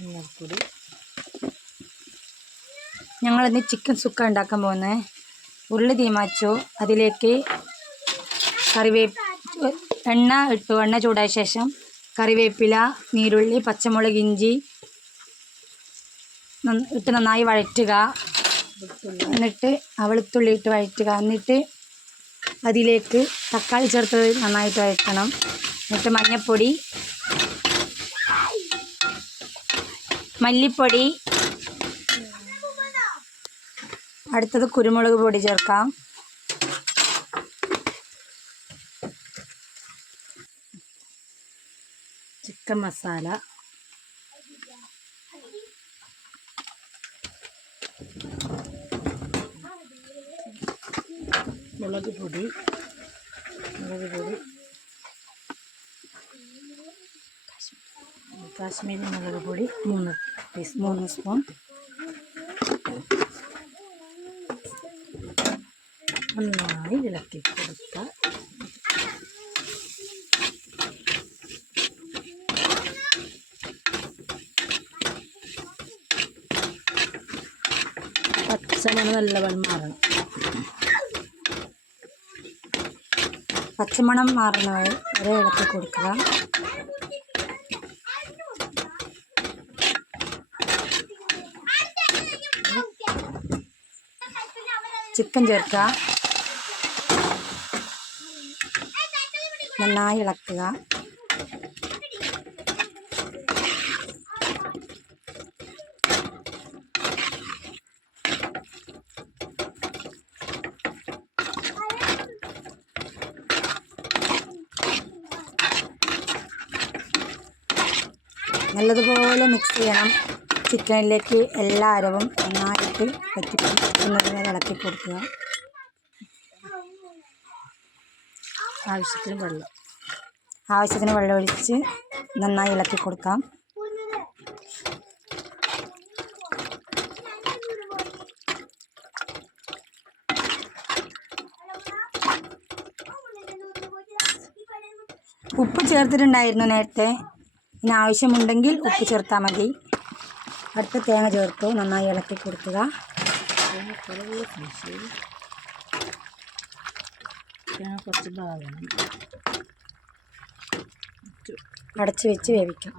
മഞ്ഞൾപ്പൊടി. ഞങ്ങളിന്ന് ചിക്കൻ സുക്ക ഉണ്ടാക്കാൻ പോകുന്നത്. ഉള്ളി തീമാച്ചു, അതിലേക്ക് എണ്ണ ഇട്ടു. എണ്ണ ചൂടായ ശേഷം കറിവേപ്പില, നീരുള്ളി, പച്ചമുളക്, ഇഞ്ചി ഇട്ട് നന്നായി വഴറ്റുക. എന്നിട്ട് വെളുത്തുള്ളി ഇട്ട് വഴറ്റുക. എന്നിട്ട് അതിലേക്ക് തക്കാളി ചേർത്ത് നന്നായിട്ട് വഴറ്റണം. എന്നിട്ട് മഞ്ഞൾപ്പൊടി, മല്ലിപ്പൊടി, അടുത്തത് കുരുമുളക് പൊടി ചേർക്കാം. ചിക്കൻ മസാല, മുളക് പൊടി, കാശ്മീരി മുളക് പൊടി 3 സ്പൂൺ. നന്നായി ഇളക്കി കൊടുക്കുക. പച്ചമണം നല്ലവണ്ണം മാറണം. പച്ചമണം മാറുന്ന വരെ ഇളക്കി കൊടുക്കുക. ചിക്കൻ ചേർക്കുക. നന്നായി ഇളക്കുക. നല്ലതുപോലെ മിക്സ് ചെയ്യണം. ചിക്കനിലേക്ക് എല്ലാ അരവും നന്നായിട്ട് പറ്റിപ്പിടിക്കുന്നതിനെ ഇളക്കി കൊടുക്കുക. ആവശ്യത്തിന് വെള്ളം ഒഴിച്ച് നന്നായി ഇളക്കി കൊടുക്കാം. ഉപ്പ് ചേർത്തിട്ടുണ്ടായിരുന്നു നേരത്തെ. ഇനി ആവശ്യമുണ്ടെങ്കിൽ ഉപ്പ് ചേർത്താൽ മതി. അടുത്ത തേങ്ങ ചേർത്തു നന്നായി ഇളക്കി കൊടുക്കുക. അടച്ച് വെച്ച് വേവിക്കാം.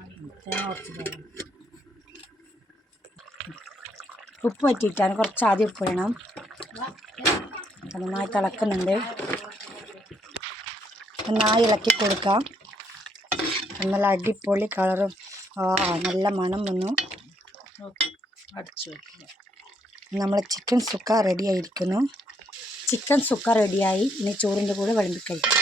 ഉപ്പ് പറ്റിയിട്ടാണ്, കുറച്ച് ആദ്യം ഉപ്പ് ഇടണം. നന്നായി തിളക്കുന്നുണ്ട്. നന്നായി ഇളക്കി കൊടുക്കാം. നല്ല അടിപൊളി കളറും നല്ല മണം വന്നു. നമ്മൾ ചിക്കൻ സുക്ക റെഡി ആയിരിക്കുന്നു. ചിക്കൻ സുക്ക റെഡിയായി. ഇനി ചോറിൻ്റെ കൂടെ വിളമ്പി കഴിക്കാം.